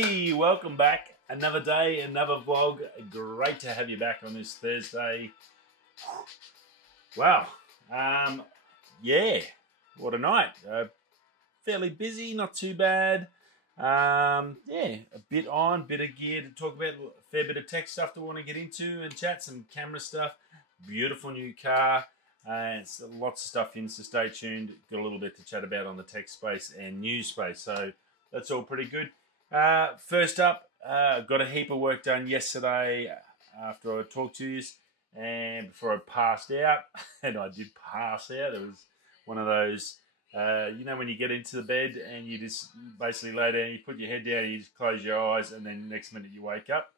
Hey, welcome back. Another day, another vlog. Great to have you back on this Thursday. Wow. Yeah, what a night. Fairly busy, not too bad. Yeah, a bit of gear to talk about, a fair bit of tech stuff to want to get into and chat, some camera stuff. Beautiful new car. It's lots of stuff in, so stay tuned. Got a little bit to chat about on the tech space and news space, so that's all pretty good. First up, got a heap of work done yesterday after I talked to you and before I passed out. And I did pass out. It was one of those, you know, when you get into the bed and you just basically lay down, you put your head down, you just close your eyes, and then next minute you wake up.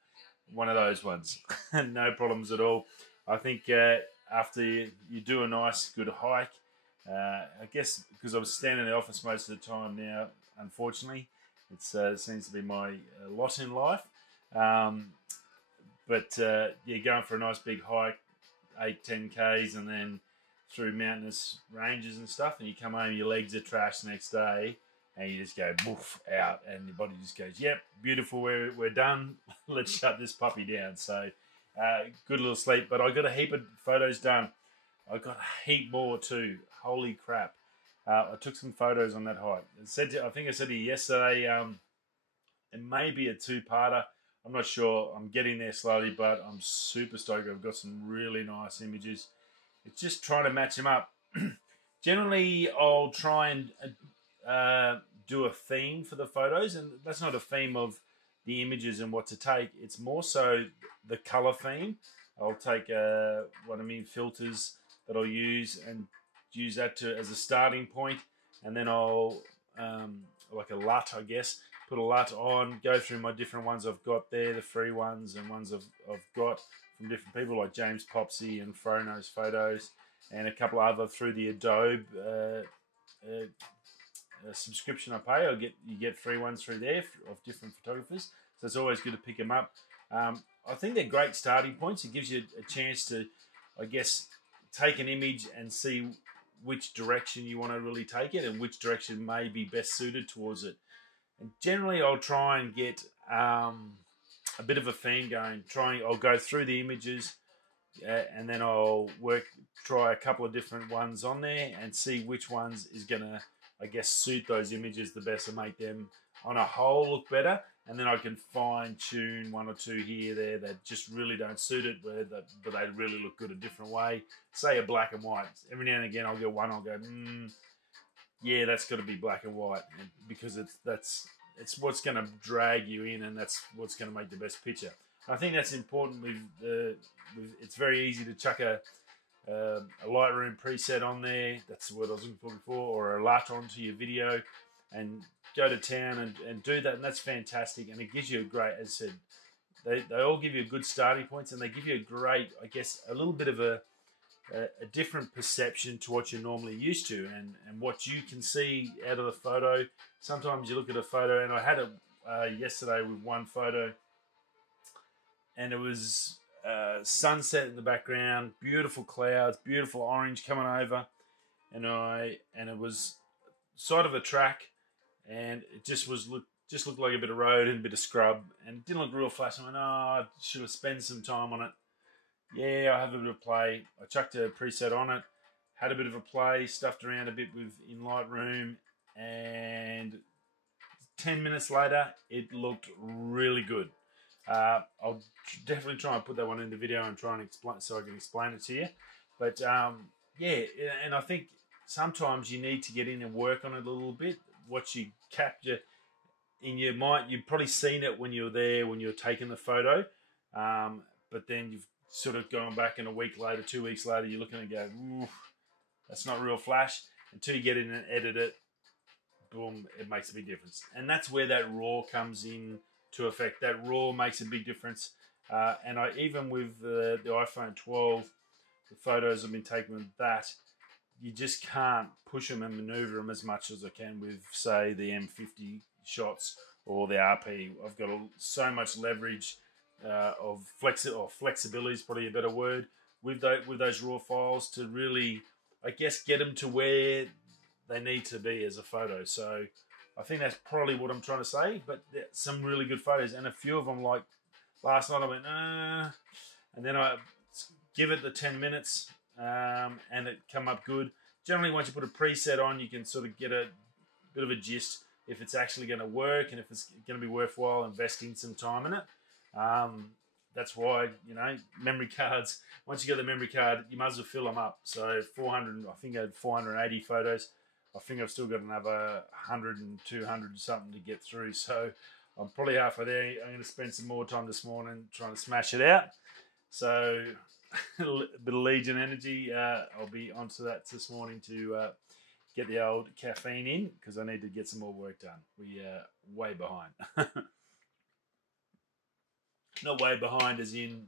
One of those ones. No problems at all. I think after you do a nice, good hike, I guess because I was standing in the office most of the time now, unfortunately, it seems to be my lot in life. Yeah, going for a nice big hike, 8-10 Ks, and then through mountainous ranges and stuff, and you come home, your legs are trashed the next day, and you just go boof out, and your body just goes, yep, beautiful, we're done. Let's shut this puppy down. So good little sleep, but I got a heap of photos done. I got a heap more too. Holy crap. I took some photos on that hike. I think I said to you yesterday, it may be a two-parter. I'm not sure. I'm getting there slowly, but I'm super stoked. I've got some really nice images. It's just trying to match them up. Generally, I'll try and do a theme for the photos, and that's not a theme of the images and what to take. It's more so the color theme. I'll take filters that I'll use and use that as a starting point, and then I'll like a LUT, I guess, put a LUT on, go through my different ones I've got there, the free ones and ones I've got from different people like James Popsy and Frono's Photos, and a couple other through the Adobe subscription I pay. You get free ones through there of different photographers, so it's always good to pick them up. I think they're great starting points. It gives you a chance to, I guess, take an image and see which direction you want to really take it and which direction may be best suited towards it. And generally, I'll try and get a bit of a theme going. I'll go through the images and then I'll try a couple of different ones on there and see which ones is going to, I guess, suit those images the best and make them on a whole look better. And then I can fine tune one or two here, there that just really don't suit it, but they really look good a different way. Say a black and white. Every now and again I'll get one, I'll go, yeah, that's got to be black and white, because it's what's going to drag you in, and that's what's going to make the best picture. I think that's important it's very easy to chuck a Lightroom preset on there. That's the word I was looking for before, or a LUT onto your video and go to town and do that, and that's fantastic. And it gives you a great, as I said, they all give you good starting points, and they give you a great, I guess, a little bit of a different perception to what you're normally used to and what you can see out of the photo. Sometimes you look at a photo, and I had it yesterday with one photo, and it was sunset in the background, beautiful clouds, beautiful orange coming over, and it was side of a track, and it just looked like a bit of road and a bit of scrub, and it didn't look real flash. I went, I should have spent some time on it. Yeah, I have a bit of play. I chucked a preset on it, had a bit of a play, stuffed around a bit in Lightroom, and 10 minutes later, it looked really good. I'll definitely try and put that one in the video and try and explain, so I can explain it to you. But yeah, and I think sometimes you need to get in and work on it a little bit. What you capture in your mind, you've probably seen it when you were there, when you were taking the photo, but then you've sort of gone back, and a week later, 2 weeks later, you're looking and go, ooh, that's not real flash. Until you get in and edit it, boom, it makes a big difference. And that's where that RAW comes in to effect. That RAW makes a big difference. And even with the iPhone 12, the photos I've been taking with that, you just can't push them and maneuver them as much as I can with, say, the M50 shots or the RP. I've got so much leverage of flexibility is probably a better word with those raw files to really, I guess, get them to where they need to be as a photo. So I think that's probably what I'm trying to say. But some really good photos, and a few of them, like last night, I went, and then I give it the 10 minutes, and it come up good. Generally, once you put a preset on, you can sort of get a bit of a gist if it's actually going to work and if it's going to be worthwhile investing some time in it. That's why, you know, memory cards, once you get the memory card, you might as well fill them up. So 400, I think I had 480 photos. I think I've still got another 100 and 200 something to get through. So I'm probably halfway there. I'm going to spend some more time this morning trying to smash it out. So a bit of Legion energy. I'll be onto that this morning to get the old caffeine in, because I need to get some more work done. We are way behind. Not way behind as in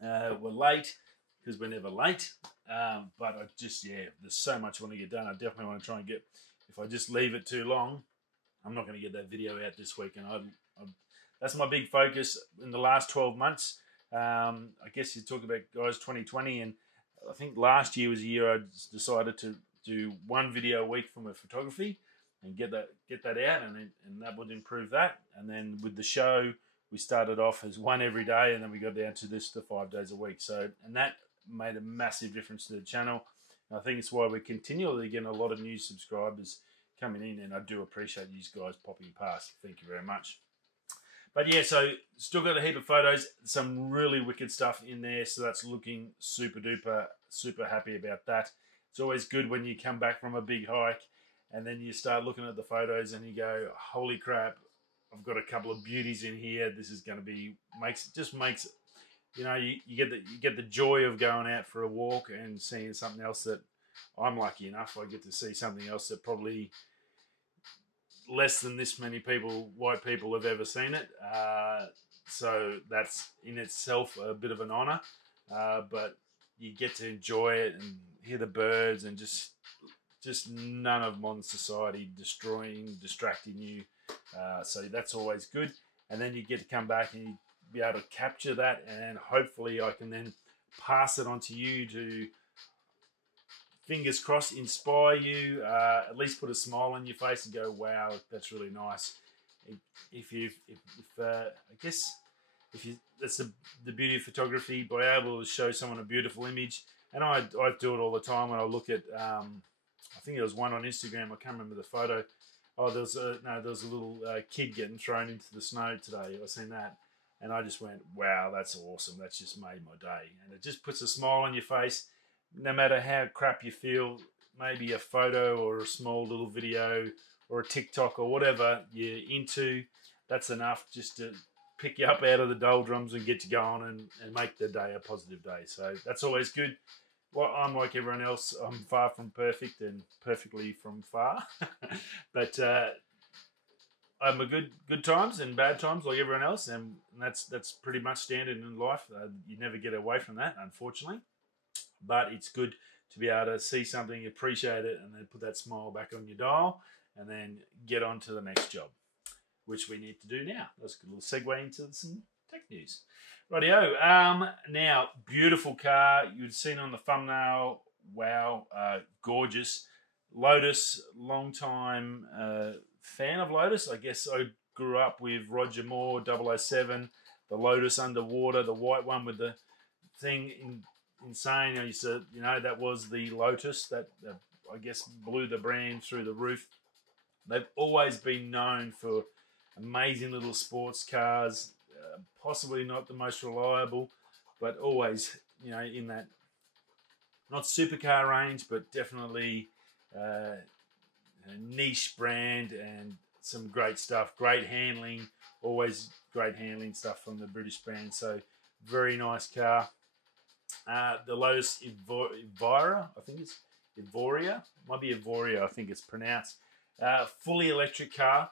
we're late, because we're never late. But I just, there's so much I want to get done. I definitely want to try and get, if I just leave it too long, I'm not going to get that video out this week. And that's my big focus in the last 12 months. I guess you talk about, guys, 2020, and I think last year was a year I decided to do one video a week for my photography and get that out, and that would improve that. And then with the show, we started off as one every day, and then we got down to this to 5 days a week. So, and that made a massive difference to the channel. And I think it's why we're continually getting a lot of new subscribers coming in, and I do appreciate you guys popping past. Thank you very much. But yeah, so still got a heap of photos, some really wicked stuff in there. So that's looking super duper, super happy about that. It's always good when you come back from a big hike and then you start looking at the photos and you go, holy crap, I've got a couple of beauties in here. This is going to be, makes, you know, you get the joy of going out for a walk and seeing something else that I'm lucky enough. I get to see something else that probably less than this many people, white people, have ever seen it. So that's in itself a bit of an honor. But you get to enjoy it and hear the birds, and just none of modern society distracting you. So that's always good. And then you get to come back and you be able to capture that, and hopefully I can then pass it on to you to, fingers crossed, inspire you, at least put a smile on your face and go, wow, that's really nice. That's the beauty of photography, by able to show someone a beautiful image. And I do it all the time when I look at, I think there was one on Instagram, I can't remember the photo. Oh, there was a little kid getting thrown into the snow today. I seen that, and I just went, wow, that's awesome. That's just made my day. And it just puts a smile on your face. No matter how crap you feel, maybe a photo or a small little video or a TikTok or whatever you're into, that's enough just to pick you up out of the doldrums and get you going and make the day a positive day. So that's always good. Well, I'm like everyone else. I'm far from perfect and perfectly from far. But I'm a good times and bad times like everyone else, and that's pretty much standard in life. You never get away from that, unfortunately. But it's good to be able to see something, appreciate it, and then put that smile back on your dial, and then get on to the next job, which we need to do now. That's a good little segue into some tech news. Rightio. Now, beautiful car. You'd seen on the thumbnail. Wow, gorgeous. Lotus, long time fan of Lotus. I guess I grew up with Roger Moore, 007, the Lotus underwater, the white one with the thing insane. I used to, that was the Lotus that I guess blew the brand through the roof. They've always been known for amazing little sports cars, possibly not the most reliable, but always, in that, not supercar range, but definitely a niche brand, and some great stuff, great handling, always great handling stuff from the British brand. So very nice car. The Lotus Evija, I think it's Evija, might be Evija, I think it's pronounced. Fully electric car,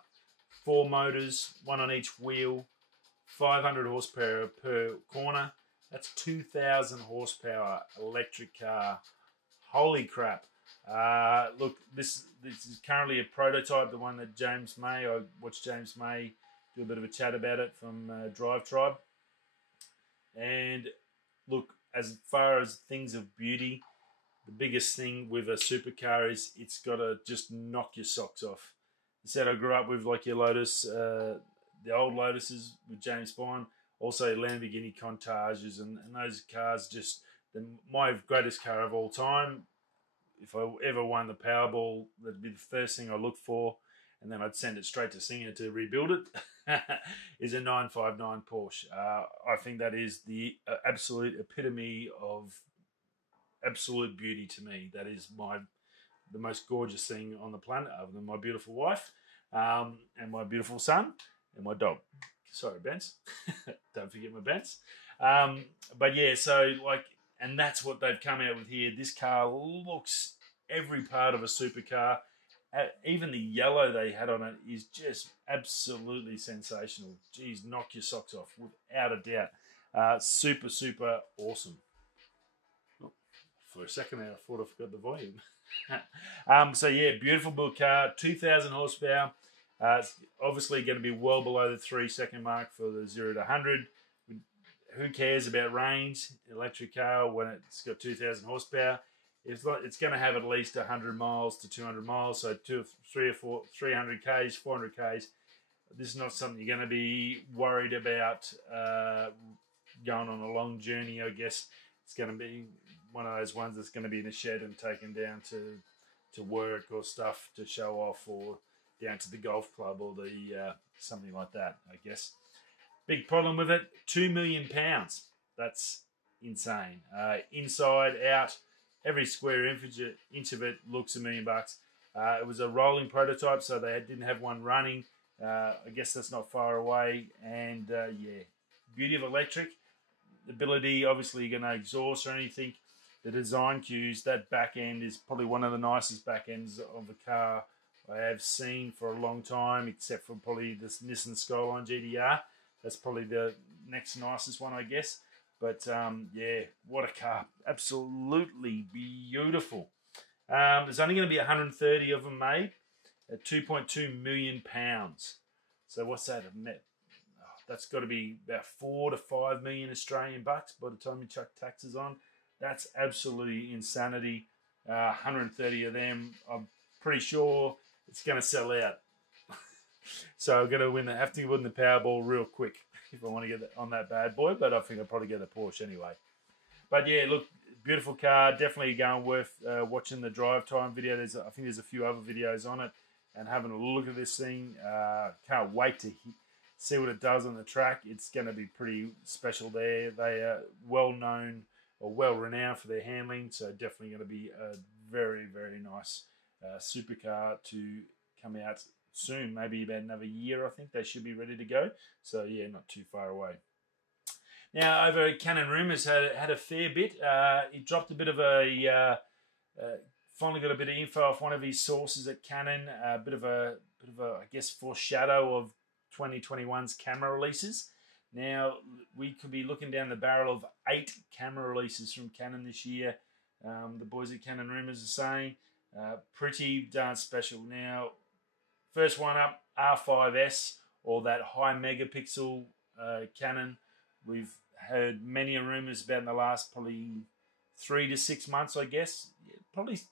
4 motors, 1 on each wheel, 500 horsepower per corner. That's 2,000 horsepower electric car. Holy crap. Look, this is currently a prototype, the one that James May, I watched James May do a bit of a chat about it from Drive Tribe. And look, as far as things of beauty, the biggest thing with a supercar is it's got to just knock your socks off. said I grew up with like your Lotus, the old Lotuses with James Bond, also Lamborghini Countaches, and those cars just my greatest car of all time. If I ever won the Powerball, that'd be the first thing I look for, and then I'd send it straight to Singer to rebuild it. Is a 959 Porsche. I think that is the absolute epitome of absolute beauty to me. That is the most gorgeous thing on the planet, other than my beautiful wife, and my beautiful son, and my dog. Sorry, Benz. Don't forget my Benz. But yeah, so like, and that's what they've come out with here. This car looks every part of a supercar. Even the yellow they had on it is just absolutely sensational. Geez, knock your socks off, without a doubt. Super, super awesome. Oh, for a second there, I thought I forgot the volume. So yeah, beautiful build car, 2,000 horsepower. It's obviously going to be well below the 3-second mark for the 0 to 100. Who cares about range? Electric car when it's got 2,000 horsepower. It's going to have at least 100 miles to 200 miles, so 300 k's, 400 k's. This is not something you're going to be worried about going on a long journey. I guess it's going to be one of those ones that's going to be in a shed and taken down to work or stuff to show off, or down to the golf club or the something like that, I guess. Big problem with it, £2 million. That's insane. Inside, out, every square inch of it looks $1 million. It was a rolling prototype, so they didn't have one running. I guess that's not far away. And yeah, beauty of electric. The ability, obviously, you're going to exhaust or anything. The design cues, that back end is probably one of the nicest back ends of a car I have seen for a long time, except for probably this Nissan Skyline GTR. That's probably the next nicest one, I guess. But yeah, what a car. Absolutely beautiful. There's only going to be 130 of them made at £2.2 million. So what's that? That's got to be about 4 to 5 million Australian bucks by the time you chuck taxes on. That's absolutely insanity. 130 of them. I'm pretty sure it's going to sell out. So I'm going to have to win the Powerball real quick if I want to get on that bad boy. But I think I'll probably get a Porsche anyway. But yeah, look, beautiful car. Definitely going worth watching the drive time video. I think there's a few other videos on it, and having a look at this thing. Can't wait to see what it does on the track. It's going to be pretty special there. They are well known or well renowned for their handling, so definitely going to be a very, very nice supercar to come out soon. Maybe about another year, I think they should be ready to go. So yeah, not too far away. Now, over at Canon Rumours had a fair bit. He dropped a bit of a finally got a bit of info off one of his sources at Canon. A bit of a I guess foreshadow of 2021's camera releases. Now we could be looking down the barrel of 8 camera releases from Canon this year. The boys at Canon Rumours are saying pretty darn special. Now, first one up, R5S, or that high megapixel Canon. We've heard many rumours about in the last probably 3 to 6 months, I guess. Yeah, probably as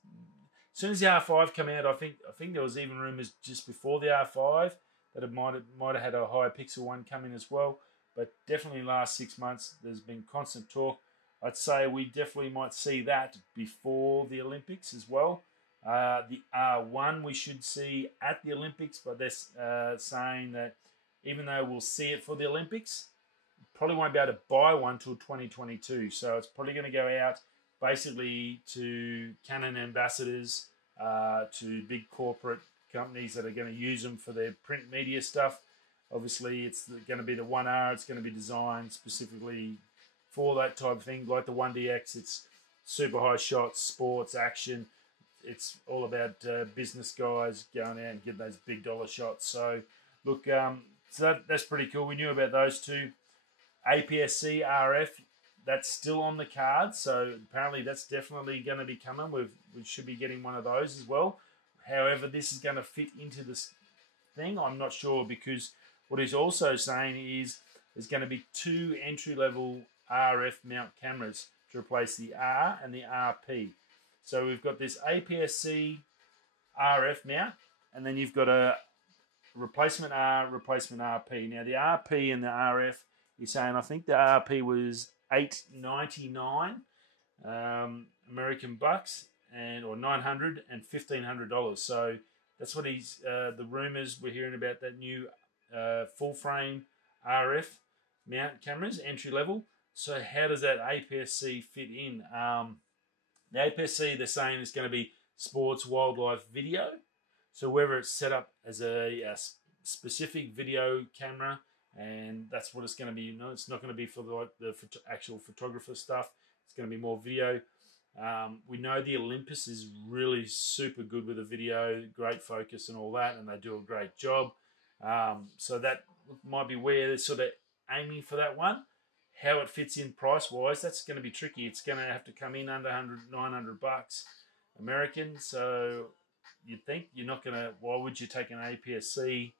soon as the R5 came out, I think there was even rumours just before the R5 that it might have had a high pixel one coming as well. But definitely last 6 months, there's been constant talk. I'd say we definitely might see that before the Olympics as well. The R1 we should see at the Olympics, but they're saying that even though we'll see it for the Olympics, probably won't be able to buy one till 2022. So it's probably going to go out basically to Canon ambassadors, to big corporate companies that are going to use them for their print media stuff. Obviously, it's going to be the 1R. It's going to be designed specifically for that type of thing, like the 1DX. It's super high shots, sports, action. It's all about business guys going out and getting those big dollar shots. So, look, so that's pretty cool. We knew about those two. aps-c RF, that's still on the card. So apparently that's definitely going to be coming. We should be getting one of those as well. However, this is going to fit into this thing. I'm not sure, because what he's also saying is there's going to be 2 entry-level RF mount cameras to replace the R and the RP. So we've got this aps-c RF mount, and then you've got a replacement R, replacement RP. Now the RP and the RF, you're saying I think the RP was $899 American bucks, or $900 and $1,500. So that's what he's. The rumors we're hearing about that new full frame RF mount cameras, entry level. So how does that aps-c fit in? The aps-c, they're saying it's going to be sports, wildlife, video. So whether it's set up as a specific video camera, and that's what it's going to be. You know, it's not going to be for the actual photographer stuff. It's going to be more video. We know the Olympus is really super good with the video, great focus and all that, and they do a great job. So that might be where they're sort of aiming for that one. How it fits in price-wise, that's going to be tricky. It's going to have to come in under $900 American. So you'd think you're not going to, why would you take an aps-c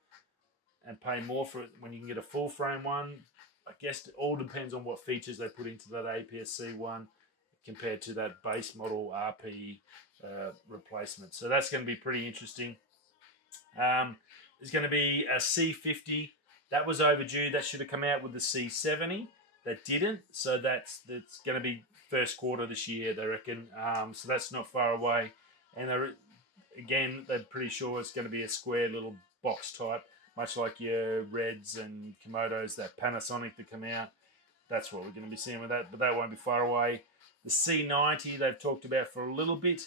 and pay more for it when you can get a full frame one? I guess it all depends on what features they put into that aps-c one compared to that base model RP replacement. So that's going to be pretty interesting. There's going to be a C50. That was overdue. That should have come out with the C70. That didn't. So that's going to be first quarter this year, they reckon. So that's not far away. And they're pretty sure it's going to be a square little box type, much like your Reds and Komodos, that Panasonic that come out. That's what we're going to be seeing with that, but that won't be far away. The C90 they've talked about for a little bit.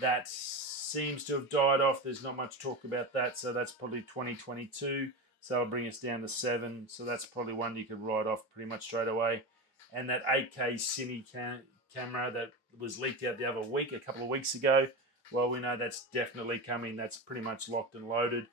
That seems to have died off. There's not much talk about that, so that's probably 2022. So that'll bring us down to 7. So that's probably one you could write off pretty much straight away. And that 8K cine camera that was leaked out the other week, a couple of weeks ago, well, we know that's definitely coming. That's pretty much locked and loaded.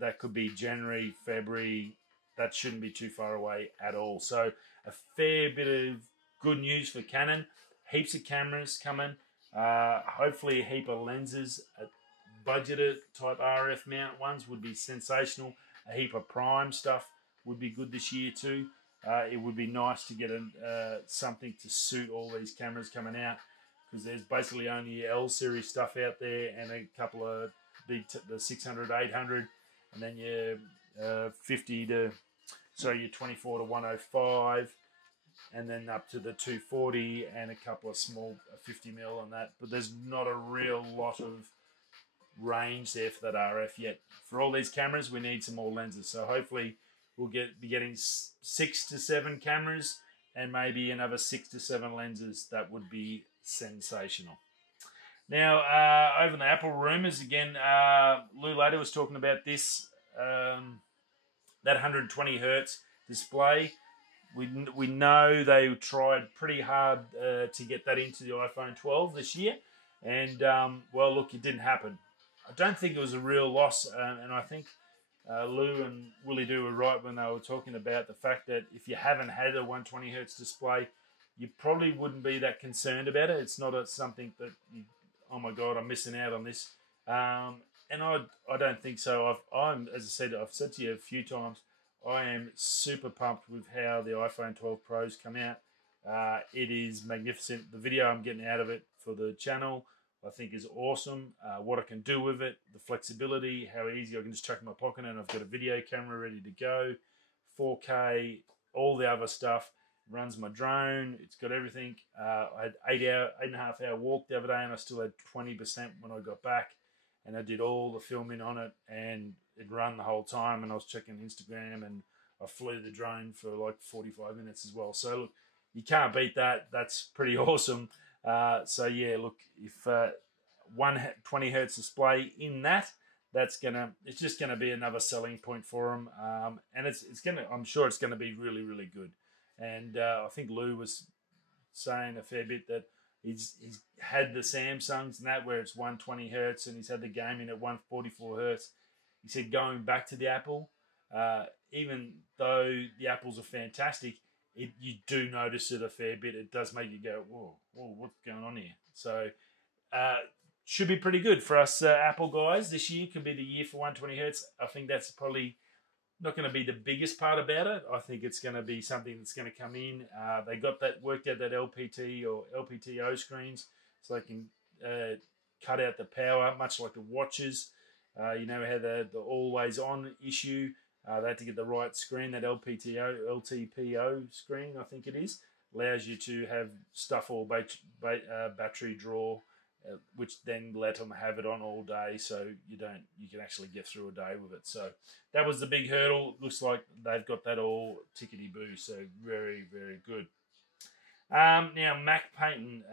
That could be January, February. That shouldn't be too far away at all. So a fair bit of good news for Canon. Heaps of cameras coming. Hopefully a heap of lenses. Budgeted type RF mount ones would be sensational. A heap of prime stuff would be good this year too. It would be nice to get something to suit all these cameras coming out, because there's basically only L series stuff out there and a couple of big, the 600, 800, and then your your 24 to 105, and then up to the 240 and a couple of small 50mm on that. But there's not a real lot of range there for that RF yet. For all these cameras, we need some more lenses. So hopefully we'll be getting 6 to 7 cameras and maybe another 6 to 7 lenses. That would be sensational. Now, over in the Apple rumors again, Lou Later was talking about this, that 120 hertz display. We know they tried pretty hard to get that into the iPhone 12 this year, and well, look, it didn't happen. I don't think it was a real loss, and I think Lou and Willie Do were right when they were talking about the fact that if you haven't had a 120 hertz display, you probably wouldn't be that concerned about it. It's not something that you, oh my God, I'm missing out on this. And I don't think so. As I said, I've said to you a few times, I am super pumped with how the iPhone 12 Pros come out. It is magnificent. The video I'm getting out of it for the channel, I think, is awesome. What I can do with it, the flexibility, how easy I can just chuck in my pocket and I've got a video camera ready to go, 4K, all the other stuff. Runs my drone. It's got everything. I had 8.5 hour walk the other day, and I still had 20% when I got back. And I did all the filming on it, and it ran the whole time. And I was checking Instagram, and I flew the drone for like 45 minutes as well. So look, you can't beat that. That's pretty awesome. So yeah, look, if 120 hertz display in that, it's just gonna be another selling point for them. And I'm sure it's gonna be really, really good. And I think Lou was saying a fair bit that he's had the Samsungs and that where it's 120 hertz, and he's had the gaming at 144 hertz. He said going back to the Apple, even though the Apples are fantastic, you do notice it a fair bit. It does make you go, whoa, what's going on here? So should be pretty good for us Apple guys. This year could be the year for 120 hertz. I think that's probably not going to be the biggest part about it. I think it's going to be something that's going to come in. They got that worked out, that LPT or LPTO screens, so they can cut out the power, much like the watches. You know, had the always on issue. They had to get the right screen, that LTPO screen, I think it is. Allows you to have stuff or battery draw, which then let them have it on all day, so you can actually get through a day with it. So that was the big hurdle. Looks like they've got that all tickety boo. So very, very good. Now Mac patent.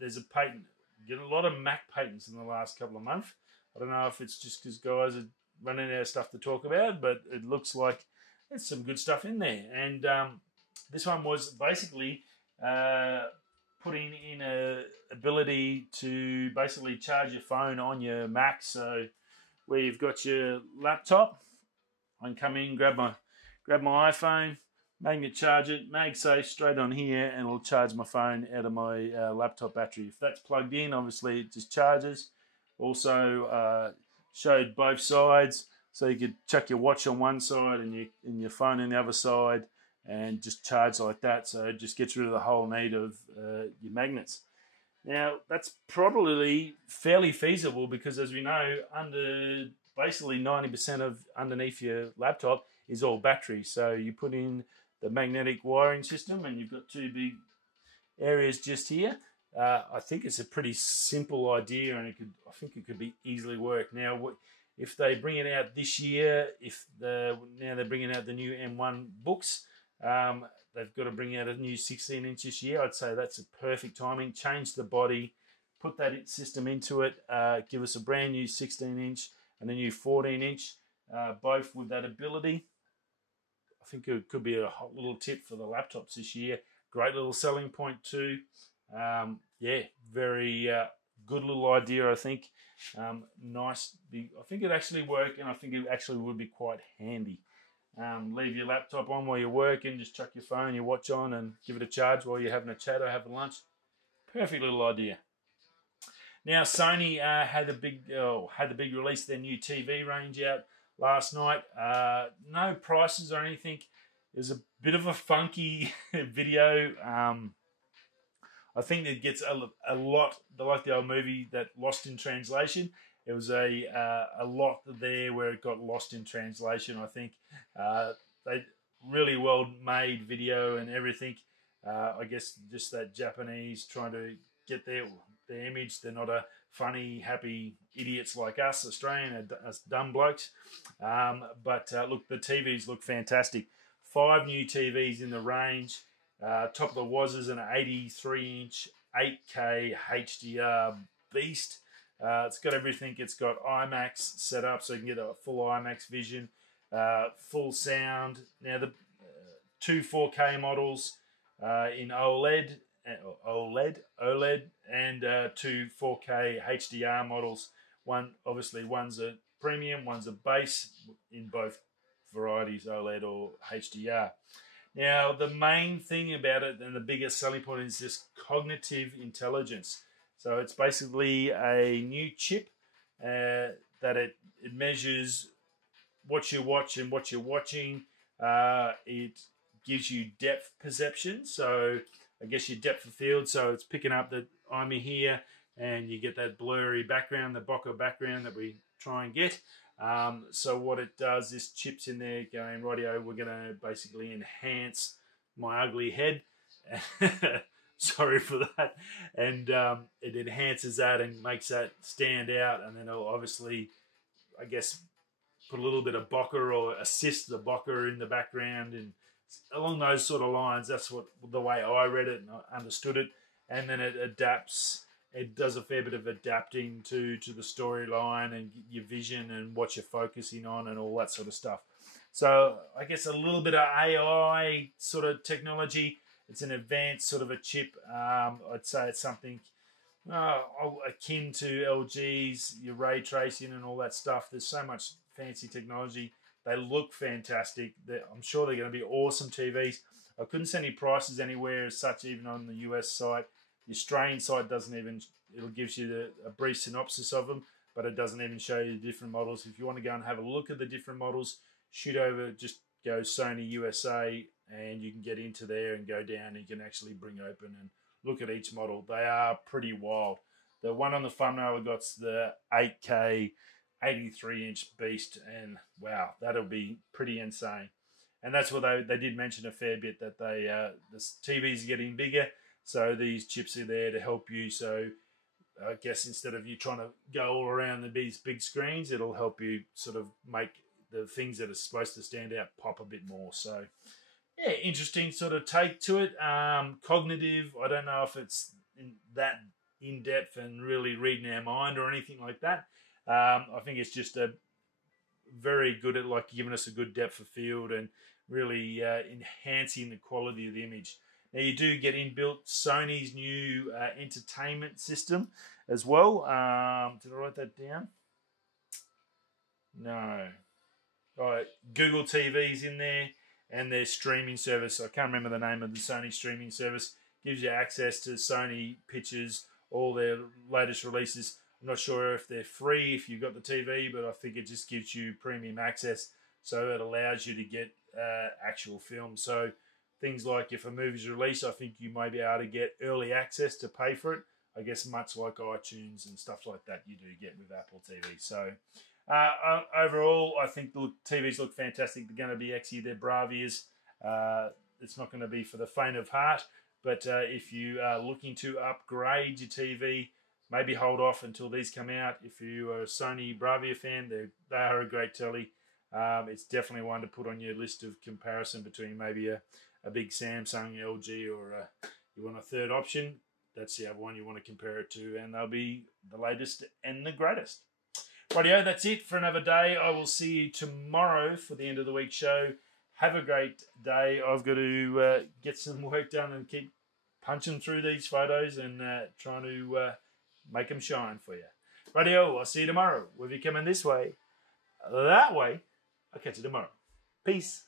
There's a patent. Get a lot of Mac patents in the last couple of months. I don't know if it's just because guys are running out of stuff to talk about, but it looks like there's some good stuff in there. And this one was basically putting in a ability to basically charge your phone on your Mac. So where you've got your laptop, I can come in, grab my iPhone, magnet charge it, MagSafe straight on here, and it'll charge my phone out of my laptop battery. If that's plugged in, obviously it just charges. Also showed both sides, so you could chuck your watch on one side and your phone on the other side, and just charge like that. So it just gets rid of the whole need of your magnets. Now that's probably fairly feasible because, as we know, under basically 90% of underneath your laptop is all battery. So you put in the magnetic wiring system, and you've got two big areas just here. I think it's a pretty simple idea, and I think it could be easily worked. Now, if they bring it out this year, now they're bringing out the new M1 books, they've got to bring out a new 16-inch this year. I'd say that's a perfect timing. Change the body, put that system into it, give us a brand new 16-inch and a new 14-inch, both with that ability. I think it could be a hot little tip for the laptops this year. Great little selling point too. Yeah, very good little idea, I think. Nice. I think it actually work, and I think it actually would be quite handy. Leave your laptop on while you're working, just chuck your phone, your watch on, and give it a charge while you're having a chat or having lunch. Perfect little idea. Now, Sony had the big release of their new TV range out last night. No prices or anything. It was a bit of a funky video. I think it gets a lot, like the old movie that Lost in Translation. It was a lot there where it got lost in translation. I think they really well made video and everything. I guess just that Japanese trying to get their image. They're not a funny, happy idiots like us, Australian, us dumb blokes. But look, the TVs look fantastic. 5 new TVs in the range. Top of the was is an 83-inch 8K HDR beast. It's got everything. It's got IMAX set up, so you can get a full IMAX vision, full sound. Now the 2 4K models in OLED, and 2 4K HDR models. One's a premium, one's a base in both varieties, OLED or HDR. Now, the main thing about it and the biggest selling point is this cognitive intelligence. So it's basically a new chip that it measures what you watch and what you're watching. It gives you depth perception. So I guess your depth of field. So it's picking up that I'm here and you get that blurry background, the bokeh background that we try and get. So what it does, this chip's in there going, rightio, we're going to basically enhance my ugly head. Sorry for that. And it enhances that and makes that stand out. And then it'll obviously, I guess, put a little bit of bokeh or assist the bokeh in the background. And along those sort of lines, that's what the way I read it and I understood it. And then it adapts. It does a fair bit of adapting to the storyline and your vision and what you're focusing on and all that sort of stuff. So I guess a little bit of AI sort of technology. It's an advanced sort of a chip. I'd say it's something akin to LG's, your ray tracing and all that stuff. There's so much fancy technology. They look fantastic. I'm sure they're going to be awesome TVs. I couldn't see any prices anywhere as such, even on the US site. The Australian site doesn't even, it'll give you a brief synopsis of them, but it doesn't even show you the different models. If you want to go and have a look at the different models, shoot over, just go Sony USA, and you can get into there and go down and you can actually bring open and look at each model. They are pretty wild. The one on the thumbnail I got's the 8K 83-inch beast, and wow, that'll be pretty insane. And that's what they did mention a fair bit, that the TVs are getting bigger, so these chips are there to help you. So I guess instead of you trying to go all around these big screens, it'll help you sort of make the things that are supposed to stand out pop a bit more. So yeah, interesting sort of take to it. Cognitive, I don't know if it's that in-depth and really reading our mind or anything like that. I think it's just a very good at like giving us a good depth of field and really enhancing the quality of the image. Now you do get inbuilt Sony's new entertainment system as well. Did I write that down? No. All right, Google TV's in there, and their streaming service. I can't remember the name of the Sony streaming service. Gives you access to Sony pictures, all their latest releases. I'm not sure if they're free if you've got the TV, but I think it just gives you premium access. So it allows you to get actual film. So things like if a movie's released, I think you may be able to get early access to pay for it. I guess much like iTunes and stuff like that you do get with Apple TV. So overall, I think the TVs look fantastic. They're going to be actually, they're Bravias. It's not going to be for the faint of heart. But if you are looking to upgrade your TV, maybe hold off until these come out. If you are a Sony Bravia fan, they are a great telly. It's definitely one to put on your list of comparison between maybe a big Samsung, LG, or you want a third option. That's the other one you want to compare it to, and they'll be the latest and the greatest. Rightio, that's it for another day. I will see you tomorrow for the end of the week show. Have a great day. I've got to get some work done and keep punching through these photos and trying to make them shine for you. Rightio, I'll see you tomorrow. If you're coming this way, that way, I'll catch you tomorrow. Peace.